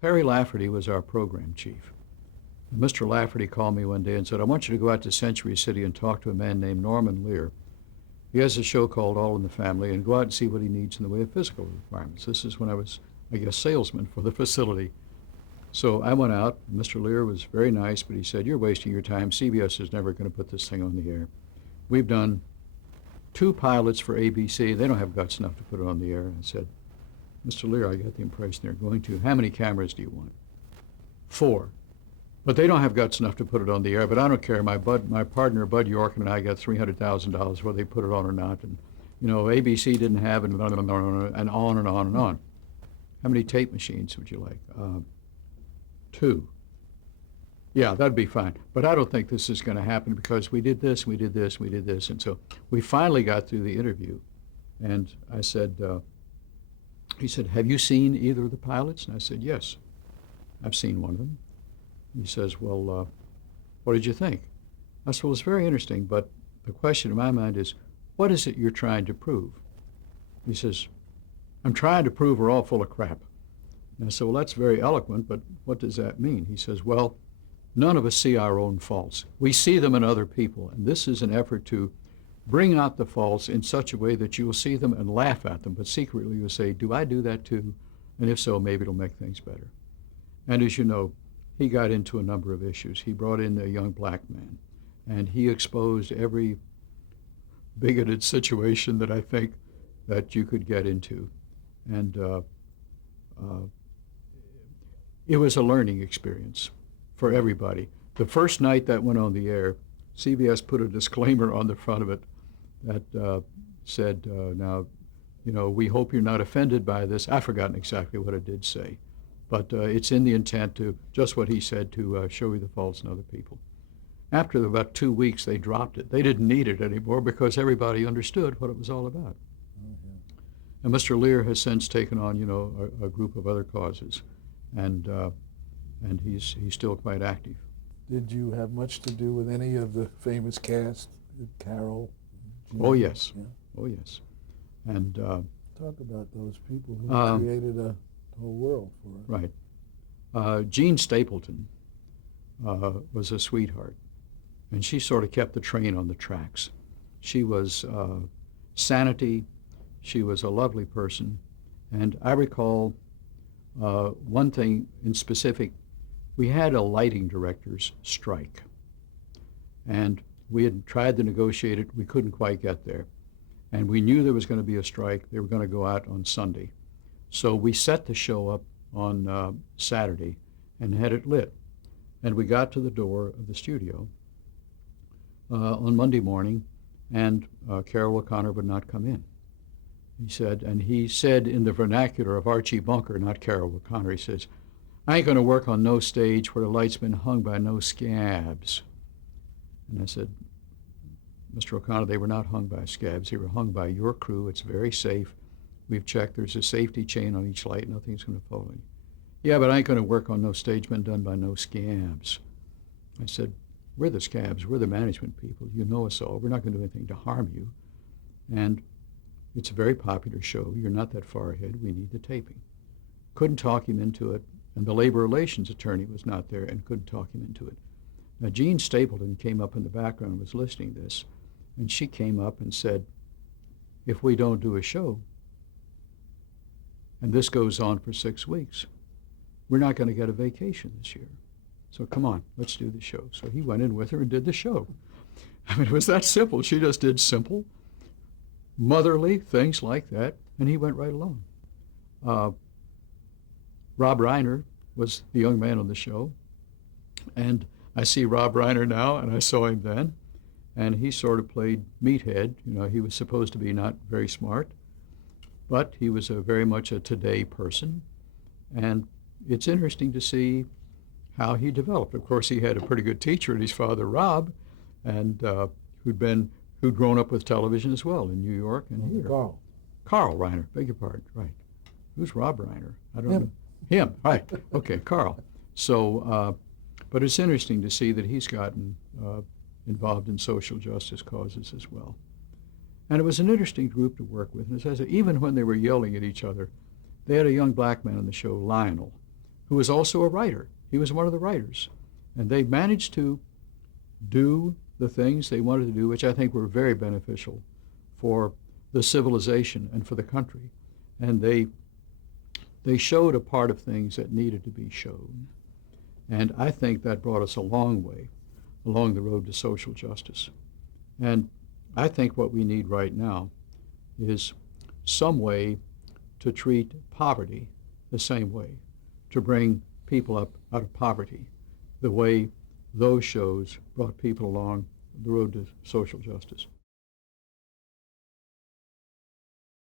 Perry Lafferty was our program chief. Mr. Lafferty called me one day and said, I want you to go out to Century City and talk to a man named Norman Lear. He has a show called All in the Family, and go out and see what he needs in the way of physical requirements. This is when I was, I guess, salesman for the facility. So I went out. Mr. Lear was very nice, but he said, you're wasting your time. CBS is never going to put this thing on the air. We've done 2 pilots for ABC. They don't have guts enough to put it on the air. I said, Mr. Lear, I got the impression they're going to. How many cameras do you want? 4. But they don't have guts enough to put it on the air, but I don't care. My partner, Bud York, and I got $300,000 whether they put it on or not. And, ABC didn't have it, and on and on and on and on. How many tape machines would you like? 2. Yeah, that'd be fine. But I don't think this is going to happen because we did this, we did this, we did this. And so we finally got through the interview. And I said, he said, have you seen either of the pilots? And I said, yes, I've seen one of them. He says, well, what did you think? I said, well, it's very interesting, but the question in my mind is, what is it you're trying to prove? He says, I'm trying to prove we're all full of crap. And I said, well, that's very eloquent, but what does that mean? He says, well, none of us see our own faults. We see them in other people, and this is an effort to bring out the faults in such a way that you will see them and laugh at them, but secretly you'll say, do I do that too? And if so, maybe it'll make things better. And as you know, he got into a number of issues. He brought in a young black man, and he exposed every bigoted situation that I think that you could get into. And it was a learning experience for everybody. The first night that went on the air, CBS put a disclaimer on the front of it that said, now, we hope you're not offended by this. I've forgotten exactly what it did say. But it's in the intent to, just what he said, to show you the faults in other people. After about 2 weeks, they dropped it. They didn't need it anymore because everybody understood what it was all about. Mm-hmm. And Mr. Lear has since taken on, a group of other causes, and he's still quite active. Did you have much to do with any of the famous cast, Carol? Jim? Oh, yes. Yeah. Oh, yes. And talk about those people who created a whole world for us. Right. Jean Stapleton was a sweetheart, and she sort of kept the train on the tracks. She was sanity. She was a lovely person. And I recall one thing in specific. We had a lighting director's strike, and we had tried to negotiate it. We couldn't quite get there. And we knew there was going to be a strike. They were going to go out on Sunday. So we set the show up on Saturday and had it lit. And we got to the door of the studio on Monday morning, and Carol O'Connor would not come in. He said in the vernacular of Archie Bunker, not Carol O'Connor, he says, I ain't going to work on no stage where the light's been hung by no scabs. And I said, Mr. O'Connor, they were not hung by scabs. They were hung by your crew. It's very safe. We've checked. There's a safety chain on each light. Nothing's going to fall in. Yeah, but I ain't going to work on no stage been done by no scabs. I said, we're the scabs. We're the management people. You know us all. We're not going to do anything to harm you. And it's a very popular show. You're not that far ahead. We need the taping. Couldn't talk him into it. And the labor relations attorney was not there and couldn't talk him into it. Now, Jean Stapleton came up in the background and was listening to this. And she came up and said, if we don't do a show, and this goes on for 6 weeks, we're not going to get a vacation this year. So come on, let's do the show. So he went in with her and did the show. I mean, it was that simple. She just did simple, motherly things like that, and he went right along. Rob Reiner was the young man on the show, and I see Rob Reiner now, and I saw him then, and he sort of played meathead. He was supposed to be not very smart, but he was very much a today person, and it's interesting to see how he developed. Of course, he had a pretty good teacher in his father, Rob, and who'd grown up with television as well in New York and here. Carl Reiner, beg your pardon, right. Who's Rob Reiner? I don't know. Him, right. Okay, Carl. So, but it's interesting to see that he's gotten involved in social justice causes as well. And it was an interesting group to work with. And as I said, even when they were yelling at each other, they had a young black man on the show, Lionel, who was also a writer. He was one of the writers. And they managed to do the things they wanted to do, which I think were very beneficial for the civilization and for the country. And they showed a part of things that needed to be shown. And I think that brought us a long way along the road to social justice. And I think what we need right now is some way to treat poverty the same way, to bring people up out of poverty the way those shows brought people along the road to social justice.